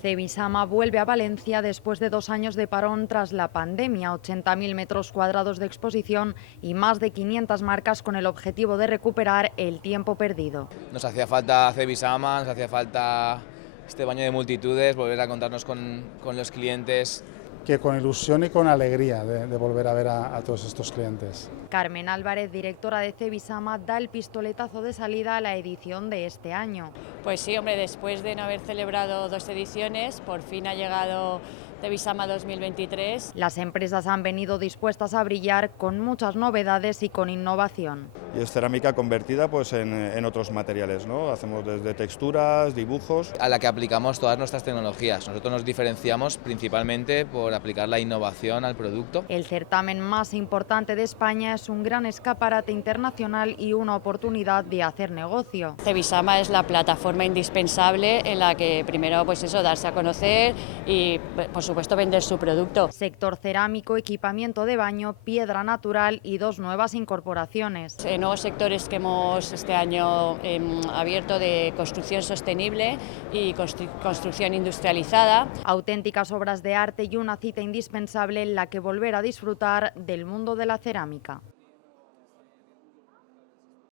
Cebisama vuelve a Valencia después de 2 años de parón tras la pandemia, 80.000 metros cuadrados de exposición y más de 500 marcas con el objetivo de recuperar el tiempo perdido. Nos hacía falta Cebisama, nos hacía falta este baño de multitudes, volver a contarnos con los clientes. Que con ilusión y con alegría de volver a ver a todos estos clientes. Carmen Álvarez, directora de Cebisama, da el pistoletazo de salida a la edición de este año. Pues sí, hombre, después de no haber celebrado 2 ediciones, por fin ha llegado Cebisama 2023. Las empresas han venido dispuestas a brillar con muchas novedades y con innovación. Y es cerámica convertida pues, en otros materiales, ¿no? Hacemos desde texturas, dibujos. A la que aplicamos todas nuestras tecnologías. Nosotros nos diferenciamos principalmente por aplicar la innovación al producto. El certamen más importante de España es un gran escaparate internacional y una oportunidad de hacer negocio. Cebisama es la plataforma indispensable en la que primero pues eso, darse a conocer y por supuesto vender su producto. Sector cerámico, equipamiento de baño, piedra natural y 2 nuevas incorporaciones. Nuevos sectores que hemos este año abierto de construcción sostenible y construcción industrializada. Auténticas obras de arte y una cita indispensable en la que volver a disfrutar del mundo de la cerámica.